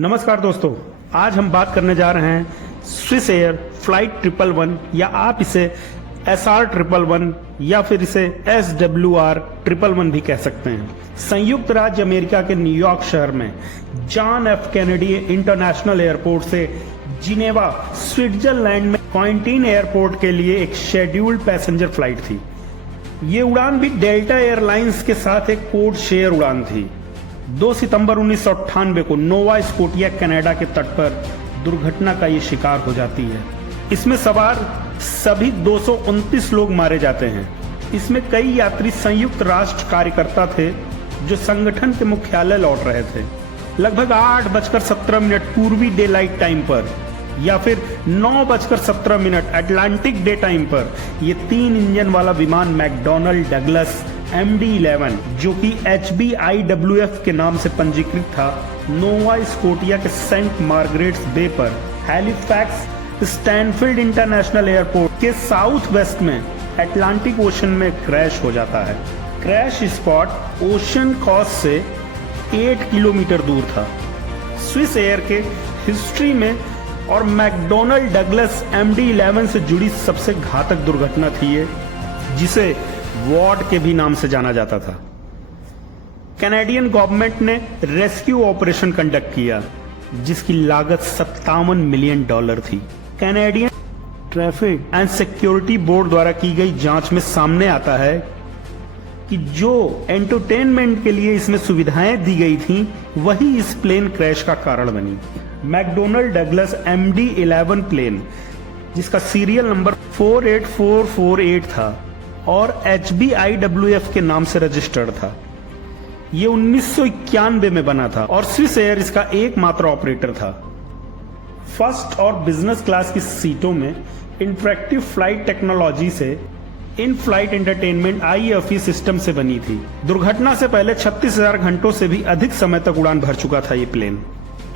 नमस्कार दोस्तों, आज हम बात करने जा रहे हैं स्विस एयर फ्लाइट 111 या आप इसे SR 111 या फिर इसे SWR 111 भी कह सकते हैं। संयुक्त राज्य अमेरिका के न्यूयॉर्क शहर में John F Kennedy international airport से जिनेवा स्विट्जरलैंड में क्वांटीन एयरपोर्ट के लिए एक शेड्यूल्ड पैसेंजर फ्लाइट थी। ये उड़ान भी डेल्टा एयरलाइंस के साथ एक कोड शेयर उड़ान थी। 2 सितंबर 1998 को नोवा स्कोटिया कनाडा के तट पर दुर्घटना का ये शिकार हो जाती है। इसमें सवार सभी 229 लोग मारे जाते हैं। इसमें कई यात्री संयुक्त राष्ट्र कार्यकर्ता थे जो संगठन के मुख्यालय लौट रहे थे। लगभग 8:17 पूर्वी डे लाइट टाइम पर या फिर 9:17 अटलांटिक डे टाइम पर यह 3 इंजन वाला विमान मैकडॉनल्ड डगलस MD-11 जो कि HBIWF के नाम से पंजीकृत था, नोवा स्कोटिया के सेंट मार्गरेट्स बे पर हैलिफैक्स स्टैनफील्ड इंटरनेशनल एयरपोर्ट के साउथ वेस्ट में अटलांटिक ओशन में क्रैश हो जाता है। क्रैश स्पॉट ओशन क्रॉस से 8 किलोमीटर दूर था। स्विस एयर के हिस्ट्री में और मैकडॉनल्ड डगलस MD-11 से जुड़ी सबसे घातक दुर्घटना थी ये, जिसे वॉर्ड के भी नाम से जाना जाता था। कैनेडियन गवर्नमेंट ने रेस्क्यू ऑपरेशन कंडक्ट किया जिसकी लागत $57 मिलियन थी। Canadian traffic and security board द्वारा की गई जांच में सामने आता है कि जो एंटरटेनमेंट के लिए इसमें सुविधाएं दी गई थीं, वही इस प्लेन क्रैश का कारण बनी। मैकडॉनल्ड डगलस MD-11 प्लेन, जिसका सीरियल नंबर 48448 था और HBIWF के नाम से रजिस्टर्ड था, ये 1991 में बना था और स्विस एयर इसका एकमात्र ऑपरेटर था। फर्स्ट और बिजनेस क्लास की सीटों में इंटरैक्टिव फ्लाइट टेक्नोलॉजी से in flight entertainment IFE system से बनी थी। दुर्घटना से पहले 36,000 घंटों से भी अधिक समय तक उड़ान भर चुका था ये प्लेन।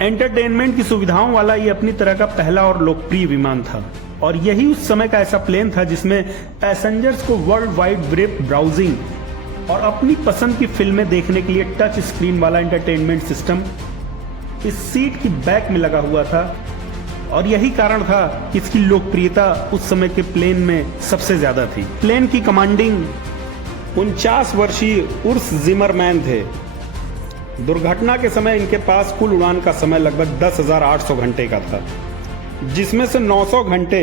एंटरटेनमेंट की सुविधाओं वाला ये अपनी तरह का पहला और लोकप्रिय विमान था और यही उस समय का ऐसा प्लेन था जिसमें पैसेंजर्स को वर्ल्ड वाइड वेब ब्राउजिंग और अपनी पसंद की फिल्में देखने के लिए टच स्क्रीन वाला एंटरटेनमेंट सिस्टम इस सीट की बैक में लगा हुआ था और यही कारण था कि इसकी लोकप्रियता उस समय के प्लेन में सबसे ज्यादा थी। प्लेन की कमांडिंग 49 वर्षीय उर्स जिमरमैन थे। दुर्घटना के समय इनके पास कुल उड़ान का समय लगभग 10,800 घंटे का था, जिसमें से 900 घंटे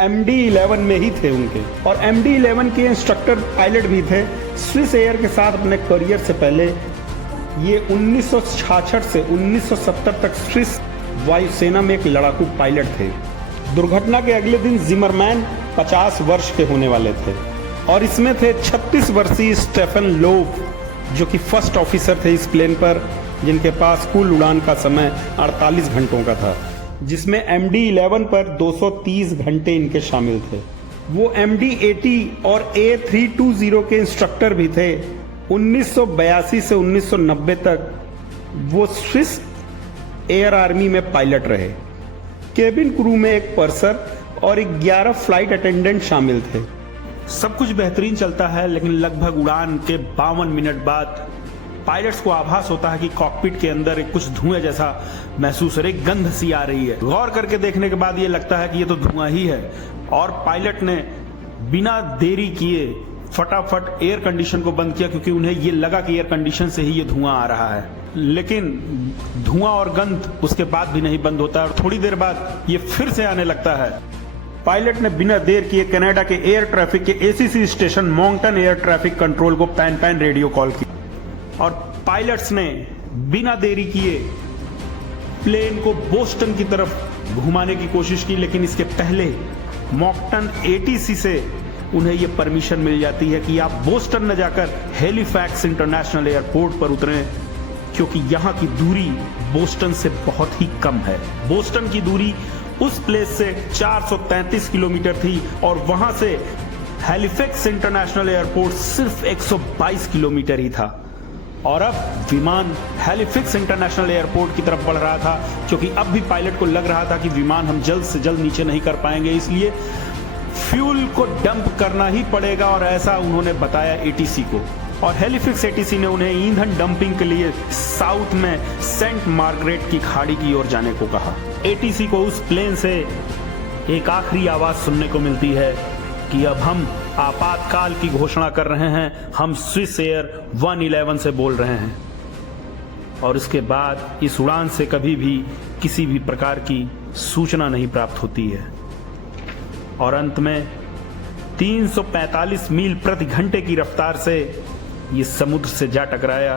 MD-11 में ही थे उनके, और MD-11 के इंस्ट्रक्टर पायलट भी थे। स्विस एयर के साथ अपने करियर से पहले ये 1966 से 1970 तक स्विस वायुसेना में एक लड़ाकू पायलट थे। दुर्घटना के अगले दिन जिमरमैन 50 वर्ष के होने वाले थे और इसमें थे 36 वर्षीय स्टेफन लोव जो कि फर्स्ट ऑफिसर थे इस प्लेन पर, जिनके पास कुल उड़ान का समय 48 घंटों का था, जिसमें MD-11 पर 230 घंटे इनके शामिल थे। वो MD-80 और A320 के इंस्ट्रक्टर भी थे। 1982 से 1990 तक वो स्विस एयर आर्मी में पायलट रहे। केबिन क्रू में एक पर्सर और 11 फ्लाइट अटेंडेंट शामिल थे। सब कुछ बेहतरीन चलता है, लेकिन लगभग उड़ान के 52 मिनट बाद पायलट्स को आभास होता है कि कॉकपिट के अंदर एक कुछ धुएं जैसा महसूस हो रही, गंध सी आ रही है। गौर करके देखने के बाद ये लगता है कि ये तो धुआं ही है और पायलट ने बिना देरी किए फटाफट एयर कंडीशन को बंद किया, क्योंकि उन्हें ये लगा कि एयर कंडीशन से ही ये धुआं आ रहा है। लेकिन धुआं और गंध उसके बाद भी नहीं बंद होता और थोड़ी देर बाद ये फिर से आने लगता है। पायलट ने बिना देर किए कनाडा के एयर ट्रैफिक के ACC station Moncton air traffic control को पैन रेडियो कॉल की और पायलट्स ने बिना देरी किए प्लेन को बोस्टन की तरफ घुमाने की कोशिश की, लेकिन इसके पहले मॉन्कटन ATC से उन्हें यह परमिशन मिल जाती है कि आप बोस्टन न जाकर हैलिफैक्स इंटरनेशनल एयरपोर्ट पर उतरें, क्योंकि यहां की दूरी बोस्टन से बहुत ही कम है। बोस्टन की दूरी उस प्लेस से 433 किलोमीटर थी और वहां से हैलिफैक्स इंटरनेशनल एयरपोर्ट सिर्फ 122 किलोमीटर ही था। और अब विमान हैलिफैक्स इंटरनेशनल एयरपोर्ट की तरफ बढ़ रहा था, क्योंकि अब भी पायलट को लग रहा था कि विमान हम जल्द से जल्द नीचे नहीं कर पाएंगे, इसलिए फ्यूल को डंप करना ही पड़ेगा और ऐसा उन्होंने बताया ATC को। और हेलिफिक्स एटीसी ने उन्हें ईंधन डंपिंग के लिए साउथ में सेंट मार्गरेट की खाड़ी की ओर जाने को कहा। एटीसी को उस प्लेन से एक आखिरी आवाज सुनने को मिलती है कि अब हम आपातकाल की घोषणा कर रहे हैं, हम स्विस एयर 111 से बोल रहे हैं। और इसके बाद इस उड़ान से कभी भी किसी भी प्रकार की सूचना नहीं प्राप्त होती है और अंत में 345 मील प्रति घंटे की रफ्तार से ये समुद्र से जा टकराया